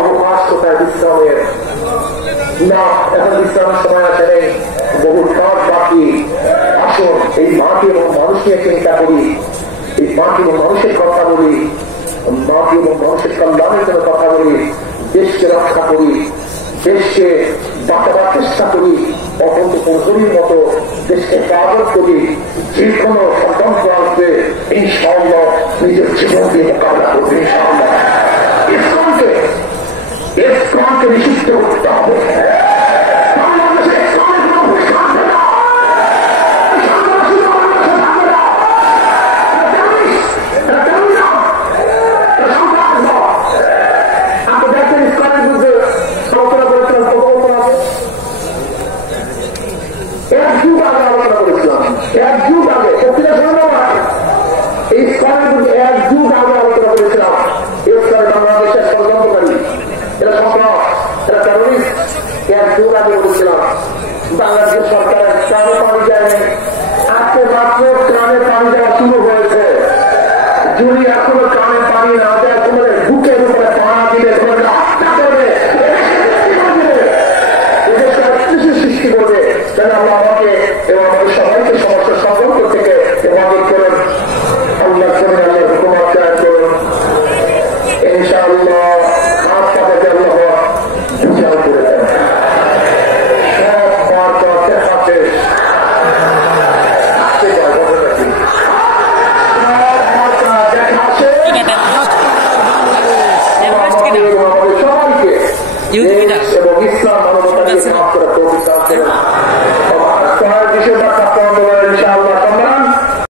অবকাশ কোথায় বিশ্রামের? না, এখন বিশ্রামের সময় আছে নেই, বহু কাজ বাকি। আসুন এই মাটি এবং মানুষকে চিন্তা করি, এই মাটি এবং মানুষের কথা বলি, মাটি এবং মানুষের কল্যাণের জন্য কথা বলি, দেশকে রক্ষা করি, দেশকে বাঁচাবার চেষ্টা করি, অত্যন্ত প্রহরীর মতো দেশকে কাগজ করি। যে কোনো স্বতন্ত্র আসবে ইনশাআল্লাহ নিজের জীবন দিয়ে মোকাবিলা করবে ইনশাআল্লাহ। ইসলামকে নিষিদ্ধ করতে হবে। বাংলাদেশ সরকার